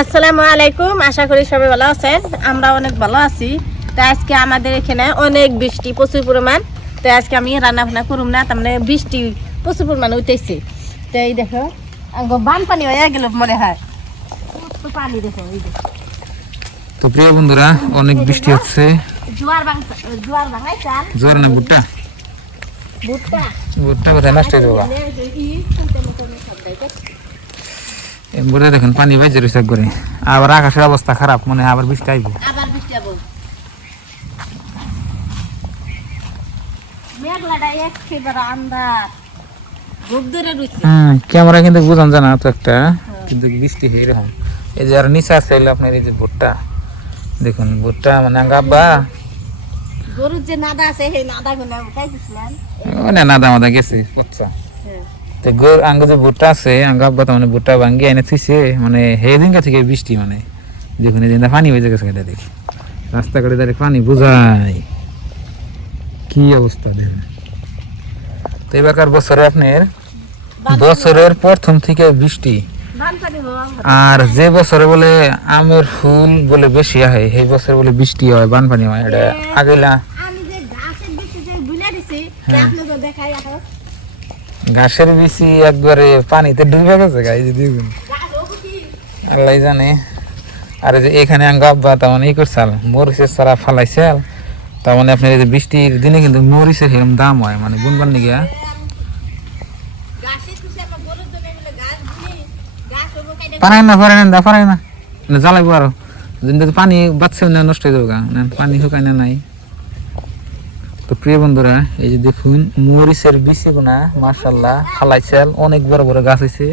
আসসালামু আলাইকুম, আশা করি সবাই ভালো আছেন। আমরা অনেক ভালো আছি। তো আজকে আমাদের এখানে অনেক বৃষ্টি, প্রচুর পরিমাণ। তো আজকে আমি রান্না বান্না করুম না, তার মানে বৃষ্টি প্রচুর পরিমাণে উঠেছে। তো এই দেখো বানপানি হয়ে গেল মনে হয়, পানি দেখো। এই দেখো তো প্রিয় বন্ধুরা, অনেক বৃষ্টি হচ্ছে। জোয়ার ভাঙাইছাল, জোয়ার না ভুট্টা ভুট্টা ভুট্টা কোথায় নষ্ট হয়ে যাবো। ভুট্টা দেখুন পানি বাইজে রয়েছে একবারে। আবার আকাশের অবস্থা খারাপ, মনে হয় আবার বৃষ্টি আইব। আবার বৃষ্টি যাবো, মেঘলাটা একেবারে আন্ধার, ঘুম ধরে রয়েছে। ক্যামেরা কিন্তু বোঝান যায় না তো একটা, কিন্তু বৃষ্টি হয়ে রকম। এই যে আর নিচে আছে আপনার এই যে ভুট্টা দেখুন, ভুট্টা মানে গাব্বা গরুর যে নাদা আছে সেই নাদা গুলো উঠাইছিলেন, মানে নাদা মাদা গেছে পচ্চা। তো গোর আঙ্গ যে ভুট্টা আছে আঙ্গাব্বা তো মানে ভুট্টা ভাঙ্গি এনে থুইছে, মানে সেদিনকা থেকে বৃষ্টি মানে দেখুন এই দিনটা পানি হয়ে গেছে। এটা দেখি রাস্তাঘাটে দাঁড়িয়ে পানি বোঝায় কি অবস্থা দেখুন। তো এবারকার বছরে আপনার বছরের প্রথম থেকে বৃষ্টি, আর যে বছরে বলে আমের ফুল বলে বেশি হয় সেই বছর বলে বৃষ্টি হয়, বানপানি হয়। এটা আগেলা ঘাসের বেশি একবারে পানিতে ডুবে গেছে গাই যদি আল্লাহ জানে। আর যে এখানে আঙ্গাব্বা তার মানে ই করছাল মরিচের সারা ফালাইছাল, তার মানে আপনার এই যে বৃষ্টির দিনে কিন্তু মরিচের সেরকম দাম হয়, মানে বুনবার নিগে পারাই না জ্বালাইবো আরো পানি বাচ্চা না নষ্ট হয়ে যাবো গা, পানি শুকায় না নাই। তো প্রিয় বন্ধুরা, এই যে দেখুন মরিচের বিচি গুনা মাশাআল্লাহ ফালাইছাল, অনেক বড় বড় গাছ হয়েছে।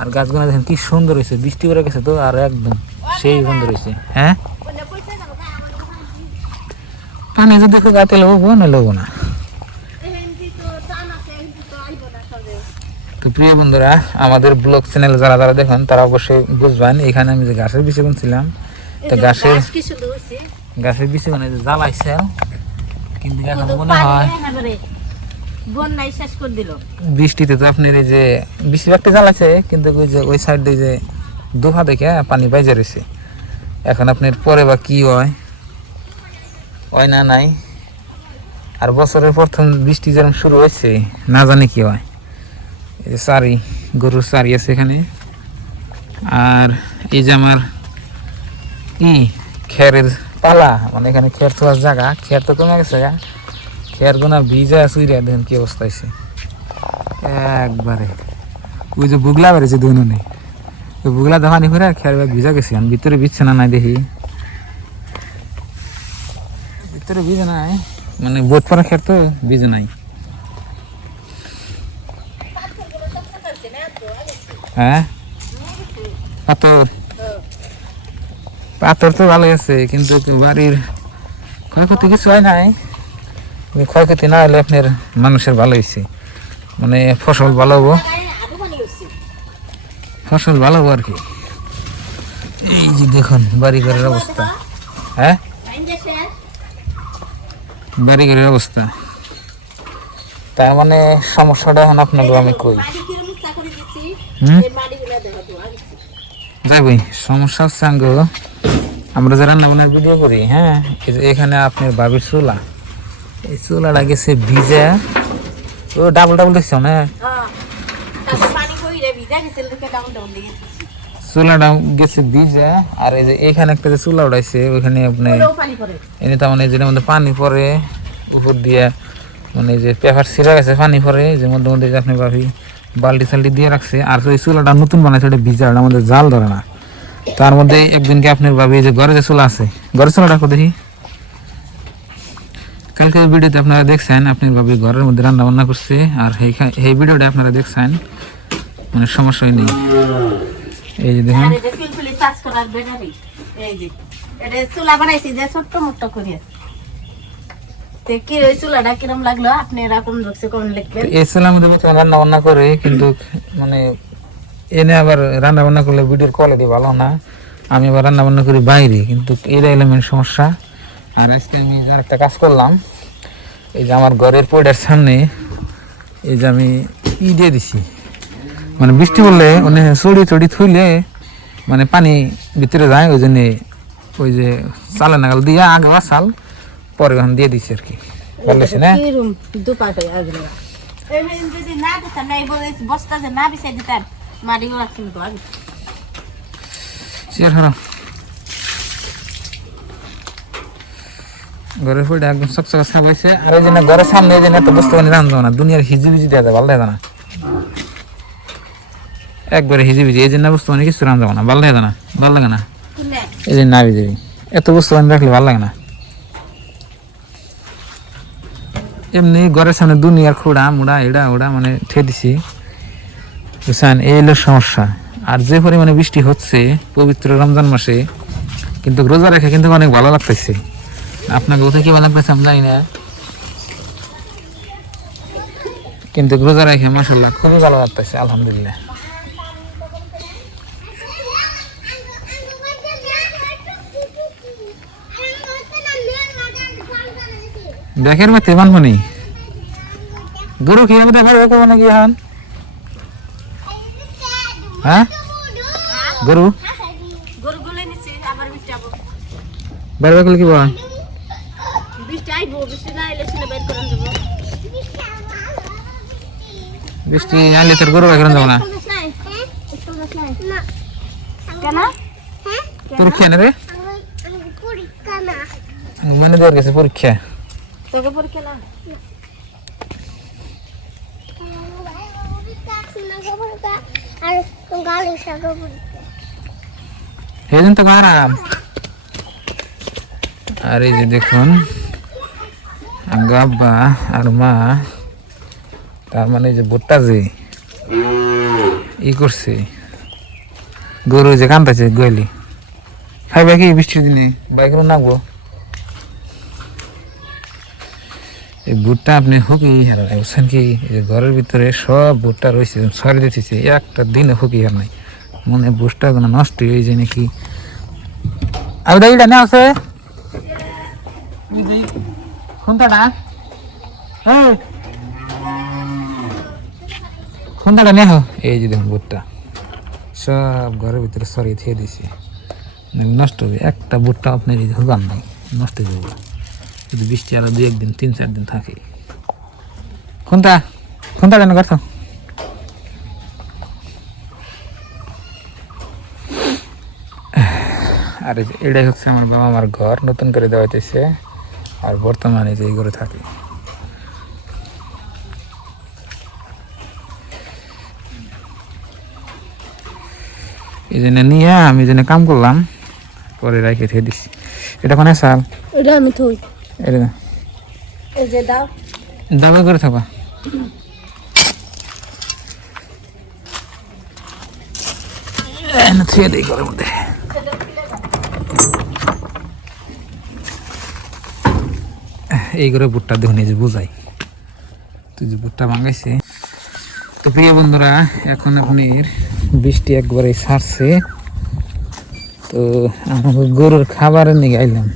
আর গাছগুলো দেখেন কি সুন্দর হয়েছে, বৃষ্টি করে গেছে তো আর একদম সেই সুন্দর হয়েছে। হ্যাঁ পানি যদি দেখো গাতে লোবো না লোবো না। তো প্রিয় বন্ধুরা, আমাদের ব্লগ চ্যানেল যারা যারা দেখেন তারা অবশ্যই বুঝবেন, এখানে আমি যে গাছের বিচি বুনছিলাম, তো গাছের বিচি মানে জ্বালাইছে, কিন্তু এখন মনে হয় বৃষ্টিতে তো আপনার এই যে বৃষ্টি একটা জ্বালাইছে, কিন্তু ওই যে ওই সাইড দিয়ে যে দোহা দেখে পানি বাইজে রয়েছে। এখন আপনার পরে বা কি হয় না নাই। আর বছরের প্রথম বৃষ্টি যেরকম শুরু হয়েছে না জানি কি হয়। এই যে সারি গরুর সারি আছে এখানে, আর এই যে আমার খেরের পালা, মানে এখানে খের ছোয়ার জায়গা, খের তো কমে গেছে, খের গোনা ভিজা চুইরা দেখেন কি অবস্থা হয়েছে একবারে। ওই যে বুগলা বেড়েছে দুই নেই, ওই বুগলা দেখানি করে খের ভিজা গেছে, আমি ভিতরে ভিজছে না নাই দেখি, ভিতরে ভিজে নাই, মানে বোট পরা খের তো ভিজে নাই। হ্যাঁ পাথর তো ভালোই আছে, কিন্তু বাড়ির ক্ষয়ক্ষতি কিছু হয় নাই। ক্ষয়ক্ষতি না হলে আপনার মানুষের ভালো হয়েছে, মানে ফসল ভালো হবো, ফসল ভালো হবো আর কি। এই যে দেখুন বাড়িঘরের অবস্থা, হ্যাঁ বাড়িঘরের অবস্থা, তার মানে সমস্যাটা এখন আপনাকে আমি কই যাইবই। সমস্যা হচ্ছে আঙ্গ আমরা যে রান্না বান্নার ভিডিও করি, হ্যাঁ এখানে আপনার বাবির চুলা, এই চুলাটা গেছে ভিজা, ও ডাবল দেখছো না, চুলাটা গেছে ভিজা। আর এই যে এখানে একটা যে চুলা উঠাইছে ওইখানে আপনি এনে তার মানে যেটার মধ্যে পানি পরে উপর দিয়ে, মানে যে পেপার ছিঁড়া গেছে পানি পরে, যে মধ্যে মধ্যে আপনি ভাবি বালতি সালটি দিয়ে রাখছে। আর ওই চুলাটা নতুন বানাইছে, ওটা ভিজা, ওটার মধ্যে জাল ধরে না। তার মধ্যে একদিনকে আপনার ভাবি যে ঘরে যে চুলা আছে, ঘরের চুলাটা দেখি কালকে ভিডিওতে আপনারা দেখছেন, আপনি ভাবি ঘরের মধ্যে রান্না বান্না করছে, আর এই ভিডিওটা আপনারা দেখছেন, মানে সমস্যাই নেই। এই যে দেখেন চুলা বানাইছি যে ছোট্ট মোট্ট করিয়া, রান্না বান্না করে, কিন্তু মানে এনে আবার রান্না বান্না করলে ভিডিওর কোয়ালিটি ভালো না। আমি আবার রান্না বান্না করি বাইরে, কিন্তু এটা এলিমেন্ট সমস্যা। আর আজকে আমি আর একটা কাজ করলাম, এই যে আমার ঘরের পয়ডার সামনে এই যে আমি দিয়ে দিছি, মানে বৃষ্টি বললে মানে চড়ি থইলে মানে পানি ভিতরে যায়, ওই জন্য ওই যে চালে নাগাল দিয়া আগে চাল পরে ওখান দিয়ে দিচ্ছে আর কি। ভালো হয়েছে না? কিরম দুপা করে আসবে যদি না দিতাম না এই বস্তা যে না বিছাই দিতাম মারিও আসছিল তো আগে চেয়ার হারাম ঘরের ফুলটা একদম চকচকা সাপ হয়েছে। আর ওই জন্য ঘরের সামনে এই জন্য এত বস্তু বানি রান্ধবো না, দুনিয়ার হিজিবিজি দেওয়া যায়, ভালো লাগে না একবারে হিজিবিজি। এই জন্য বস্তু বানি কিছু রান্ধবো না, ভালো লাগে না, ভালো লাগে না। এই জন্য না বিজিবি এত বস্তু বানি রাখলে ভালো লাগে না। এমনি ঘরের সামনে দুনিয়ার খোড়া মুড়া এড়া ওড়া মানে ঠে দিছি বুঝছেন, এই হলো সমস্যা। আর যে পরিমাণে বৃষ্টি হচ্ছে পবিত্র রমজান মাসে, কিন্তু রোজা রেখে কিন্তু অনেক ভালো লাগতেছে। আপনাকে কোথায় কি ভালো লাগতেছে আমি জানি না, কিন্তু রোজা রেখে মাশাআল্লাহ খুবই ভালো লাগতেছে আলহামদুলিল্লাহ। দেখের মধ্যে বানবনি গরু কি হবে দেখার দেখো নাকি এখন? হ্যাঁ গরু গরুগুলো নিচে আবার বৃষ্টি আবো বাইরে করলে কি বল? বৃষ্টি আইবো, বৃষ্টি না এলে শুনে বের করে দেবো। বৃষ্টি আইলে তোর গরু বাইরে যাবো না। কেন পরীক্ষা না রে, মানে দেওয়ার গেছে পরীক্ষা। তোকে পরীক্ষা না সেদিন তো খারাপ। আর এই যে দেখুন আব্বা আর মা, তার মানে যে ভুট্টা যে ই করছে, গরু যে কান্দাছে গলি খাইবে কি বৃষ্টির দিনে বাইক নাকবো। এই ভুট্টা আপনি হুকি হারা বুঝছেন কি, ঘরের ভিতরে সব ভুট্টা রয়েছে ছড়ে দিতেছে, একটা দিনে হুকি হার নাই, মনে ভুট্টা কোনো নষ্ট হয়ে যায় নাকি। আর দাইটা না আছে খুন্তাটা, হ্যাঁ খুন্তাটা নেহ। এই যে দেখুন ভুট্টা সব ঘরের ভিতরে ছড়িয়ে থিয়ে দিছে, নষ্ট হবে একটা ভুট্টা আপনার এই হুকান নাই, নষ্ট হয়ে যাবে যদি বৃষ্টি আরো 2-1 দিন 3-4 দিন থাকে। খুন্তাটা না করতো আর এটাই হচ্ছে আমার বাবা মার ঘর, নতুন করে দেওয়া হইতেছে। আর বর্তমানে যে এই ঘরে থাকি, এই জন্য নিয়ে আমি যেন কাম করলাম, পরে রাখে খেয়ে দিচ্ছি। এটা কোন সাল? এটা আমি থই এটা এই যে দাও দাবা করে থাকা থুয়ে দিই ঘরের মধ্যে। এই করে ভুট্টা দেখুন এই যে বুঝাই তুই যে ভুট্টা ভাঙাইছে। তো প্রিয় বন্ধুরা, এখন আপনার বৃষ্টি একবারে ছাড়ছে, তো আমাকে গরুর খাবারের নিয়ে আইলাম,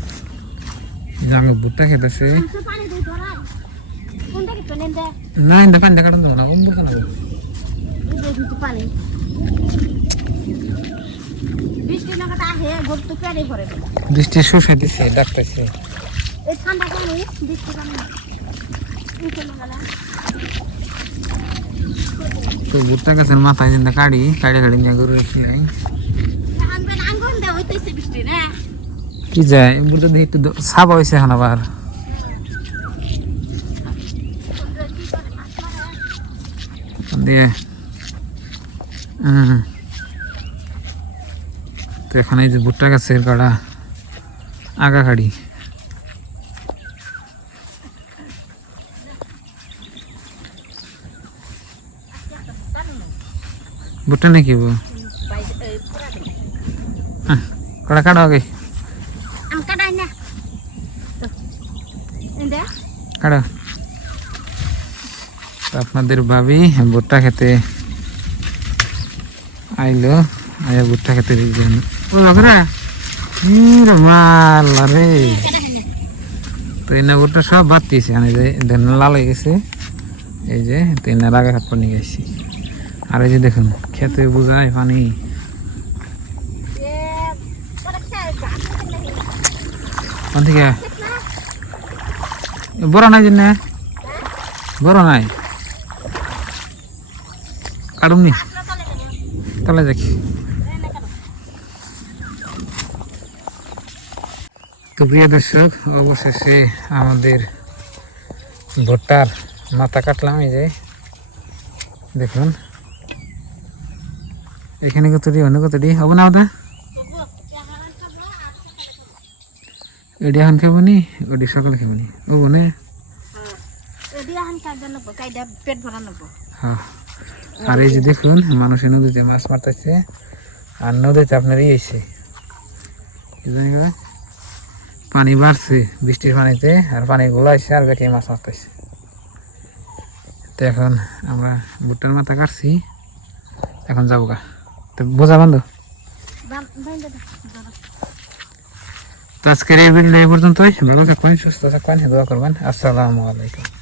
আমি ভুট্টা খেতেছে না, ইন্দা পানি কাটান দেবো না, অন্য কেন বৃষ্টি শুষে দিচ্ছে ডাকতেছে। তো ভুট্টা গাছের মাথায় যেন কাড়ি নিয়ে গরু রেখে কি যায় ভুট্টা দিয়ে একটু সাবা হয়েছে এখন আবার। দিয়ে তো এখানে এই যে ভুট্টা গাছের গাড়া আগা গাড়ি, ভুট্টা নাকি কড়া কাটো আগে কাটো। আপনাদের ভাবি ভুট্টা খেতে আইলো, আয়া ভুট্টা খেতে মাল রে। তো এই না ভুট্টা সব বাদ দিয়েছে, লাল হয়ে গেছে, এই যে তিনার আগে হাত পানি গেছি। আর এই যে দেখুন খেতে বুঝায় পানি কোন থেকে বড় নাই জন্য বড় নাই কাটুমনি তাহলে দেখি তো প্রিয় দর্শক অবশেষে আমাদের ভুট্টার মাথা কাটলাম এই যে দেখুন এখানে কতটি অন্য কতটি হবো না ওটা এটি এখন খাবো নি ওটি সকালে খাবো নি ও বোনে হ্যাঁ আর এই যে দেখুন মানুষের নদীতে মাছ মারতেছে আর নদীতে আপনার এসে পানি বাড়ছে বৃষ্টির পানিতে আর পানি গোলাইছে আর বেঁকে মাছ মারতেছে তো এখন আমরা ভুট্টার মাথা কাটছি এখন যাবো গা তো বোঝা বন্ধু তো আজকের এই ভিডিও এই পর্যন্তই ভালো থাকবেন সুস্থ থাকবেন দোয়া করবেন আসসালামু আলাইকুম